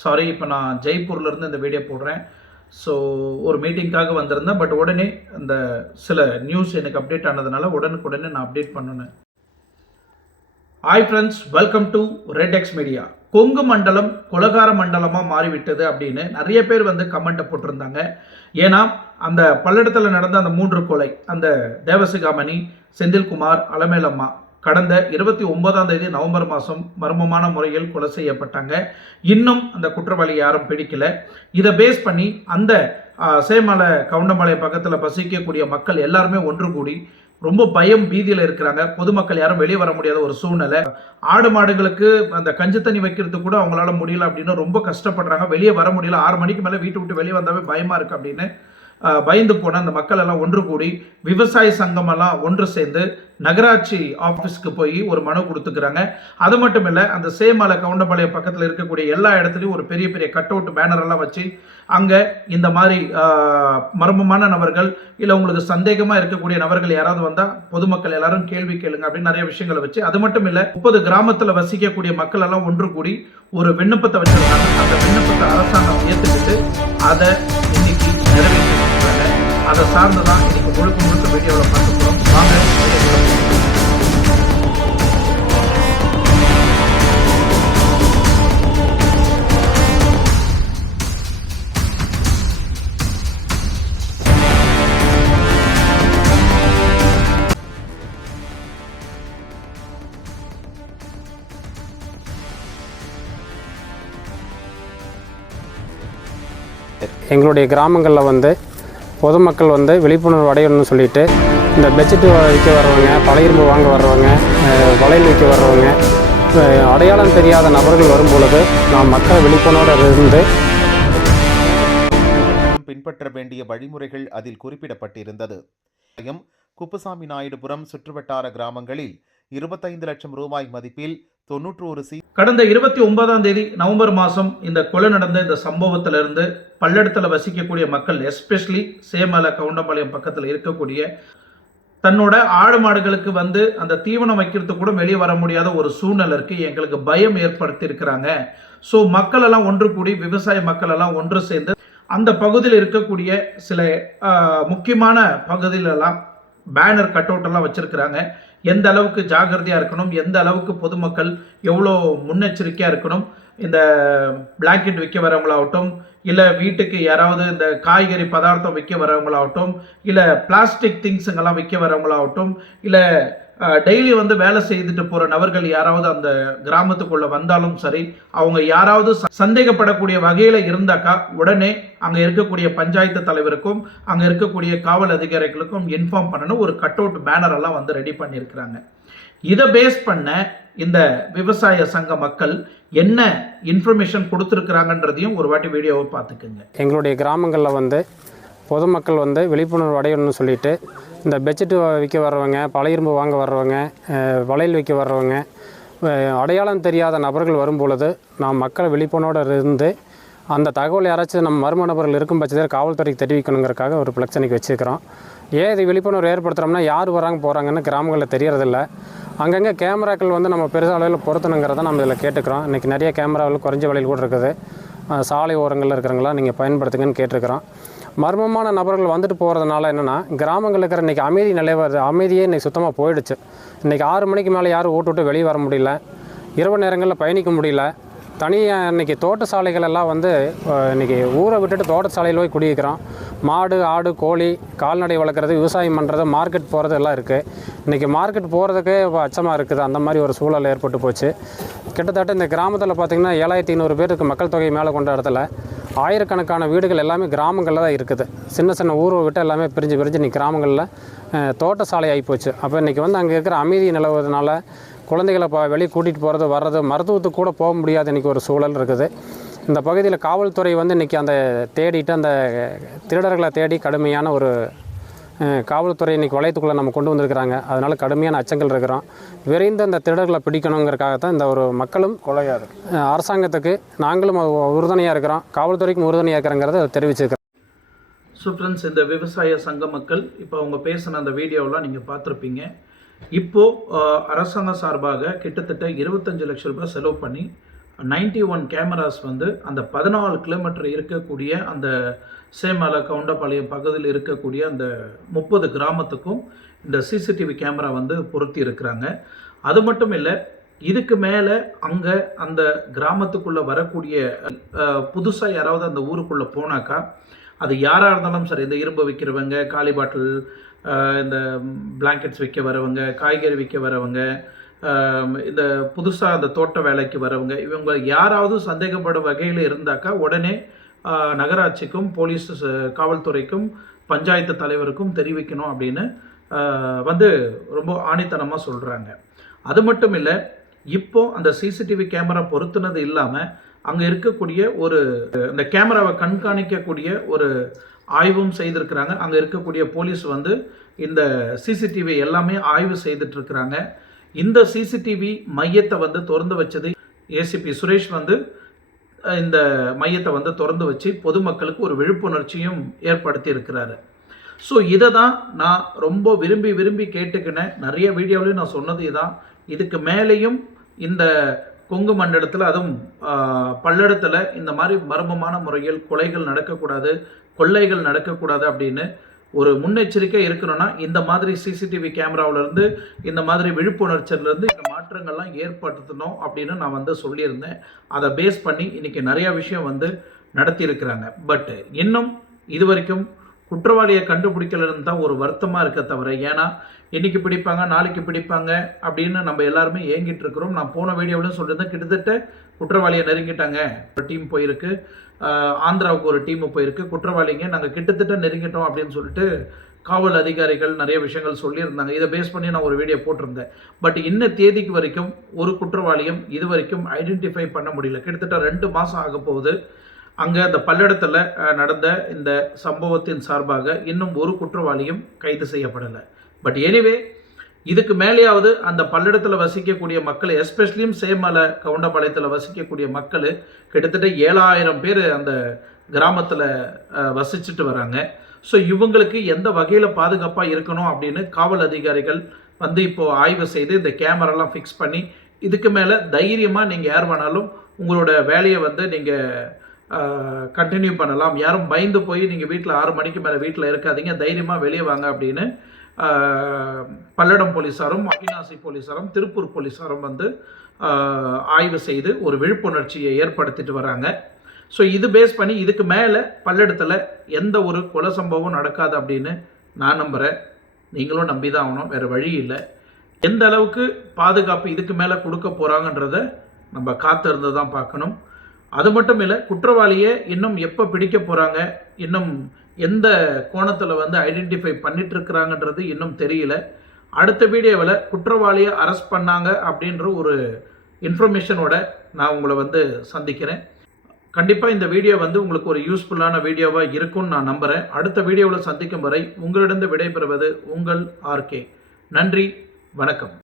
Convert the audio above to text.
Sorry, இப்போ நான் ஜெய்ப்பூர்லேருந்து இந்த வீடியோ போடுறேன். ஸோ ஒரு மீட்டிங்காக வந்திருந்தேன். பட் உடனே அந்த சில நியூஸ் எனக்கு அப்டேட் ஆனதுனால உடனுக்குடனே நான் அப்டேட் பண்ணினேன். Hi friends, welcome to red X media. Kongu மண்டலம் கொலகார மண்டலமாக மாறிவிட்டது அப்படின்னு நிறைய பேர் கமெண்ட்டை போட்டிருந்தாங்க. ஏன்னா அந்த பல்லடத்தில் நடந்த அந்த 3 கொலை, அந்த தேவசிகாமணி, செந்தில்குமார், அலமேலம்மா கடந்த 29ஆம் தேதி நவம்பர் மாதம் மர்மமான முறையில் கொலை செய்யப்பட்டாங்க. இன்னும் அந்த குற்றவாளி யாரும் பிடிக்கல. இதை பேஸ் பண்ணி அந்த சேமலை கவுண்டமலை பக்கத்தில் வசிக்கக்கூடிய மக்கள் எல்லாருமே ஒன்று கூடி ரொம்ப பயம் பீதியில் இருக்கிறாங்க. பொதுமக்கள் யாரும் வெளியே வர முடியாத ஒரு சூழ்நிலை. ஆடு மாடுகளுக்கு அந்த கஞ்சி தண்ணி வைக்கிறதுக்கு கூட அவங்களால முடியல அப்படின்னு ரொம்ப கஷ்டப்படுறாங்க. வெளியே வர முடியல. 6 மணிக்கு மேலே வீட்டை விட்டு வெளியே வந்தாவே பயமா இருக்கு அப்படின்னு பயந்து போன அந்த மக்கள் எல்லாம் ஒன்று கூடி விவசாய சங்கம் எல்லாம் ஒன்று சேர்ந்து நகராட்சி ஆஃபீஸ்க்கு போய் ஒரு மனு கொடுத்துக்கிறாங்க. அது மட்டும் இல்லை, அந்த சேமலை கவுண்டம்பாளையம் பக்கத்தில் இருக்கக்கூடிய எல்லா இடத்துலையும் ஒரு பெரிய பெரிய கட் அவுட் பேனர் எல்லாம் வச்சு அங்கே இந்த மாதிரி மர்மமான நபர்கள் இல்லை உங்களுக்கு சந்தேகமாக இருக்கக்கூடிய நபர்கள் யாராவது வந்தால் பொதுமக்கள் எல்லாரும் கேள்வி கேளுங்க அப்படின்னு நிறைய விஷயங்களை வச்சு, அது மட்டும் இல்லை 30 கிராமத்தில் வசிக்கக்கூடிய மக்கள் எல்லாம் ஒன்று கூடி ஒரு விண்ணப்பத்தை வச்சிருக்காங்க. அந்த விண்ணப்பத்தை அரசாங்கம் ஏற்றுக்கிட்டு அதை இன்னைக்கு நிறைவேற்றிருக்காங்க. அதை சார்ந்து தான் இன்னைக்கு முழுக்க வீடியோவில் பார்க்க போகிறோம். வாங்க. எங்களுடைய கிராமங்களில் பொதுமக்கள் விழிப்புணர்வு அடையணும்னு சொல்லிட்டு இந்த பெட்ஷீட் விற்க வர்றவங்க, பழையிரும்பு வாங்க வர்றவங்க, வளையல் விற்க வர்றவங்க, அடையாளம் தெரியாத நபர்கள் வரும் பொழுது நாம் மக்கள் விழிப்புணர்வோடு இருந்து பின்பற்ற வேண்டிய வழிமுறைகள் அதில் குறிப்பிடப்பட்டிருந்தது. குப்புசாமி நாயுடுபுரம் சுற்றுவட்டார கிராமங்களில் 25 லட்சம் ரூபாய் மதிப்பில் 91 கடந்த 29ஆம் தேதி நவம்பர் மாதம் இந்த கொலை நடந்த இந்த சம்பவத்திலிருந்து பல்லடத்தில் வசிக்கக்கூடிய மக்கள், எஸ்பெஷலி சேமலை கவுண்டம்பாளையம் பக்கத்தில் இருக்கக்கூடிய தன்னோட ஆடு மாடுகளுக்கு அந்த தீவனம் வைக்கிறதுக்கு கூட வெளியே வர முடியாத ஒரு சூழ்நிலை இருக்கு. எங்களுக்கு பயம் ஏற்படுத்தி இருக்கிறாங்க. ஸோ மக்கள் எல்லாம் ஒன்று கூடி, விவசாய மக்கள் எல்லாம் ஒன்று சேர்ந்து அந்த பகுதியில் இருக்கக்கூடிய சில முக்கியமான பகுதியிலெல்லாம் பேனர் கட் அவுட் எல்லாம் வச்சிருக்கிறாங்க. எந்த அளவுக்கு ஜாகிரதையாக இருக்கணும், எந்த அளவுக்கு பொதுமக்கள் எவ்வளோ முன்னெச்சரிக்கையாக இருக்கணும், இந்த பிளாங்கெட் விற்க வரவங்களாகட்டும், இல்லை வீட்டுக்கு யாராவது இந்த காய்கறி பதார்த்தம் விற்க வரவங்களாகட்டும், இல்லை பிளாஸ்டிக் திங்ஸுங்கெல்லாம் விற்க வரவங்களாகட்டும், இல்லை டெய்லி வேலை செய்துட்டு போகிற நபர்கள் யாராவது அந்த கிராமத்துக்குள்ளே வந்தாலும் சரி, அவங்க யாராவது சந்தேகப்படக்கூடிய வகையில் இருந்தாக்கா உடனே அங்கே இருக்கக்கூடிய பஞ்சாயத்து தலைவருக்கும் அங்கே இருக்கக்கூடிய காவல் அதிகாரிகளுக்கும் இன்ஃபார்ம் பண்ணணும். ஒரு கட் அவுட் பேனர் எல்லாம் ரெடி பண்ணியிருக்கிறாங்க. இதை பேஸ் பண்ண இந்த விவசாய சங்க மக்கள் என்ன இன்ஃபர்மேஷன் கொடுத்துருக்குறாங்கன்றதையும் ஒரு வாட்டி வீடியோவை பார்த்துக்குங்க. எங்களுடைய கிராமங்களில் பொதுமக்கள் விழிப்புணர்வு அடையணும்னு சொல்லிட்டு இந்த பெட்ஷீட் விற்க வர்றவங்க, பழையிரும்பு வாங்க வர்றவங்க, வளையல் விற்க வர்றவங்க, அடையாளம் தெரியாத நபர்கள் வரும் பொழுது நாம் மக்கள் விழிப்புணர்வோடு இருந்து அந்த தகவல் யாராச்சும் நம்ம மர்ம நபர்கள் இருக்கும் பட்சத்தில் காவல்துறைக்கு தெரிவிக்கணுங்கிறதுக்காக ஒரு பிரச்சனைக்கு வச்சுருக்கிறோம். ஏன் இது விழிப்புணர்வு ஏற்படுத்துகிறோம்னா, யார் வராங்க போகிறாங்கன்னு கிராமங்களில் தெரியறதில்ல. அங்கங்கே கேமராக்கள் நம்ம பெருசாக அளவில் பொருத்தணுங்கிறத நம்ம இதில் கேட்டுக்கிறோம். இன்றைக்கி நிறைய கேமராவில் குறைஞ்ச விலையில் கூட இருக்குது. சாலை ஓரங்களில் இருக்கிறவங்களாம் நீங்கள் பயன்படுத்துங்கன்னு கேட்டிருக்கிறோம். மர்மமான நபர்கள் வந்துட்டு போகிறதுனால என்னென்னா, கிராமங்களில் இருக்கிற இன்றைக்கி அமைதியே இன்றைக்கி சுத்தமாக போயிடுச்சு. இன்றைக்கி 6 மணிக்கு மேலே யாரும் வீட்டு விட்டு வெளியே வர முடியல, இரவு நேரங்களில் பயணிக்க முடியல. தனியாக இன்றைக்கி தோட்ட சாலைகள் எல்லாம் இன்றைக்கி ஊரை விட்டுட்டு தோட்ட சாலையில் போய் குடியிருக்கிறோம். மாடு, ஆடு, கோழி, கால்நடை வளர்க்குறது, விவசாயம் பண்ணுறது, மார்க்கெட் போகிறது எல்லாம் இருக்குது. இன்றைக்கி மார்க்கெட் போகிறதுக்கே அச்சமாக இருக்குது. அந்த மாதிரி ஒரு சூழல் ஏற்பட்டு போச்சு. கிட்டத்தட்ட இந்த கிராமத்தில் பார்த்திங்கன்னா 7500 பேருக்கு மக்கள் தொகை மேலே கொண்ட இடத்துல ஆயிரக்கணக்கான வீடுகள் எல்லாமே கிராமங்களில் தான் இருக்குது. சின்ன சின்ன ஊரை விட்டு எல்லாமே பிரிஞ்சு இன்றைக்கி கிராமங்களில் தோட்ட சாலை ஆகிப்போச்சு. அப்போ இன்றைக்கி அங்கே இருக்கிற அமைதி நிலவுறதுனால குழந்தைகளை வெளியே கூட்டிகிட்டு போகிறது வர்றது, மருத்துவத்துக்கு கூட போக முடியாத இன்றைக்கி ஒரு சூழல் இருக்குது. இந்த பகுதியில் காவல்துறை இன்றைக்கி அந்த தேடிட்டு அந்த திருடர்களை தேடி கடுமையான ஒரு காவல்துறை இன்றைக்கி வளையத்துக்குள்ளே நம்ம கொண்டு வந்திருக்கிறாங்க. அதனால் கடுமையான அச்சங்கள் இருக்கிறோம். விரைந்து அந்த திருடர்களை பிடிக்கணுங்கிறதுக்காகத்தான் இந்த ஒரு மக்களும் கொலையாது அரசாங்கத்துக்கு நாங்களும் உறுதுணையாக இருக்கிறோம், காவல்துறைக்கும் உறுதுணையாக இருக்கிறோங்கிறத தெரிவிச்சிருக்கிறோம். ஸோ ஃப்ரெண்ட்ஸ், இந்த விவசாய சங்க மக்கள் இப்போ அவங்க பேசின அந்த வீடியோவெலாம் நீங்கள் பார்த்துருப்பீங்க. இப்போது அரசாங்கம் சார்பாக கிட்டத்தட்ட 25 லட்சம் ரூபாய் செலவு பண்ணி 91 கேமராஸ் வந்து அந்த 14 கிலோமீட்டர் இருக்கக்கூடிய அந்த சேமலை கவுண்டபாளையம் பகுதியில் இருக்கக்கூடிய அந்த 30 கிராமத்துக்கும் இந்த சிசிடிவி கேமரா வந்து பொருத்தி இருக்கிறாங்க. அது மட்டும் இல்லை, இதுக்கு மேலே அங்கே அந்த கிராமத்துக்குள்ளே வரக்கூடிய புதுசாக யாராவது அந்த ஊருக்குள்ளே போனாக்கா, அது யாராக இருந்தாலும் சரி, இந்த இரும்பு விற்கிறவங்க, காலி பாட்டில், இந்த பிளாங்கெட்ஸ் விற்க வரவங்க, காய்கறி விற்க வரவங்க, இந்த புதுசாக அந்த தோட்ட வேலைக்கு வரவங்க, இவங்க யாராவது சந்தேகப்படும் வகையில் இருந்தாக்கா உடனே நகராட்சிக்கும் போலீஸ் காவல்துறைக்கும் பஞ்சாயத்து தலைவருக்கும் தெரிவிக்கணும் அப்படின்னு வந்து ரொம்ப ஆணித்தனமாக சொல்கிறாங்க. அது மட்டும் இல்லை, இப்போ அந்த சிசிடிவி கேமரா பொருத்துனது இல்லாமல் அங்கே இருக்கக்கூடிய ஒரு இந்த கேமராவை கண்காணிக்கக்கூடிய ஒரு ஆய்வும் செய்திருக்கிறாங்க. அங்கே இருக்கக்கூடிய போலீஸ் வந்து இந்த சிசிடிவி எல்லாமே ஆய்வு செய்துட்ருக்கிறாங்க. இந்த சிசிடிவி மையத்தை வந்து திறந்து வச்சது ஏசிபி சுரேஷ் வந்து இந்த மையத்தை வந்து திறந்து வச்சு பொதுமக்களுக்கு ஒரு விழிப்புணர்ச்சியும் ஏற்படுத்தி இருக்கிறாரு. ஸோ இதை தான் நான் ரொம்ப விரும்பி கேட்டுக்கினேன். நிறைய வீடியோவிலையும் நான் சொன்னது இதான். இதுக்கு மேலேயும் இந்த கொங்கு மண்டலத்தில், அதுவும் பல்லடத்தில் இந்த மாதிரி மர்மமான முறையில் கொலைகள் நடக்கக்கூடாது, கொள்ளைகள் நடக்கக்கூடாது அப்படின்னு ஒரு முன்னெச்சரிக்கை இருக்கணும்னா இந்த மாதிரி சிசிடிவி கேமராவிலேருந்து, இந்த மாதிரி விழிப்புணர்ச்சியிலேருந்து இந்த மாற்றங்கள்லாம் ஏற்படுத்தணும் அப்படின்னு நான் வந்து சொல்லியிருந்தேன். அதை பேஸ் பண்ணி இன்றைக்கி நிறையா விஷயம் வந்து நடத்தியிருக்கிறாங்க. பட் இன்னும் இது வரைக்கும் குற்றவாளியை கண்டுபிடிக்கலன்னு தான் ஒரு வருத்தமாக இருக்க தவிர, ஏன்னா இன்றைக்கி பிடிப்பாங்க, நாளைக்கு பிடிப்பாங்க அப்படின்னு நம்ம எல்லாருமே ஏங்கிட்டு இருக்கிறோம். நான் போன வீடியோவிலும் சொல்லியிருந்தேன், கிட்டத்தட்ட குற்றவாளியை நெருங்கிட்டாங்க, ஒரு டீம் போயிருக்கு, ஆந்திராவுக்கு ஒரு டீமு போயிருக்கு, குற்றவாளிங்க நாங்கள் கிட்டத்தட்ட நெருங்கிட்டோம் அப்படின்னு சொல்லிட்டு காவல் அதிகாரிகள் நிறைய விஷயங்கள் சொல்லியிருந்தாங்க. இதை பேஸ் பண்ணி நான் ஒரு வீடியோ போட்டிருந்தேன். பட் இன்ன தேதிக்கு வரைக்கும் ஒரு குற்றவாளியும் இது வரைக்கும் ஐடென்டிஃபை பண்ண முடியல. கிட்டத்தட்ட 2 மாதம் ஆக போகுது. அங்கே அந்த பல்லடத்தில் நடந்த இந்த சம்பவத்தின் சார்பாக இன்னும் ஒரு குற்றவாளியும் கைது செய்யப்படலை. பட் எனிவே, இதுக்கு மேலேயாவது அந்த பல்லடத்தில் வசிக்கக்கூடிய மக்கள், எஸ்பெஷலியும் சேமலை கவுண்டபாளையத்தில் வசிக்கக்கூடிய மக்கள் கிட்டத்தட்ட 7000 பேர் அந்த கிராமத்தில் வசிச்சுட்டு வராங்க. ஸோ இவங்களுக்கு எந்த வகையில் பாதுகாப்பாக இருக்கணும் அப்படின்னு காவல் அதிகாரிகள் வந்து இப்போது ஆய்வு செய்து இந்த கேமராலாம் ஃபிக்ஸ் பண்ணி, இதுக்கு மேலே தைரியமாக நீங்கள் யார் வேணாலும் உங்களோட வேலையை வந்து நீங்கள் கண்டினியூ பண்ணலாம். யாரும் பயந்து போய் நீங்கள் வீட்டில் 6 மணிக்கு மேலே வீட்டில் இருக்காதீங்க, தைரியமாக வெளியே வாங்க அப்படின்னு பல்லடம் போலீஸாரும், அவிநாசி போலீஸாரும், திருப்பூர் போலீஸாரும் வந்து ஆய்வு செய்து ஒரு விழிப்புணர்ச்சியை ஏற்படுத்திட்டு வராங்க. ஸோ இது பேஸ் பண்ணி இதுக்கு மேலே பல்லடத்தில் எந்த ஒரு கொலை சம்பவம் நடக்காது அப்படின்னு நான் நம்புகிறேன். நீங்களும் நம்பி தான் ஆகணும், வேறு வழி இல்லை. எந்த அளவுக்கு பாதுகாப்பு இதுக்கு மேலே கொடுக்க போகிறாங்கன்றத நம்ம காத்திருந்து தான் பார்க்கணும். அது மட்டும் இல்லை, குற்றவாளியை இன்னும் எப்போ பிடிக்க போகிறாங்க, இன்னும் எந்த கோணத்தில் வந்து ஐடென்டிஃபை பண்ணிட்டுருக்குறாங்கன்றது இன்னும் தெரியல. அடுத்த வீடியோவில் குற்றவாளியை அரெஸ்ட் பண்ணாங்க அப்படின்ற ஒரு இன்ஃபர்மேஷனோட நான் உங்களை வந்து சந்திக்கிறேன். கண்டிப்பாக இந்த வீடியோ வந்து உங்களுக்கு ஒரு யூஸ்ஃபுல்லான வீடியோவாக இருக்கும்னு நான் நம்புகிறேன். அடுத்த வீடியோவில் சந்திக்கும் வரை உங்களிடம் விடைபெறுவது உங்கள் ஆர்கே. நன்றி, வணக்கம்.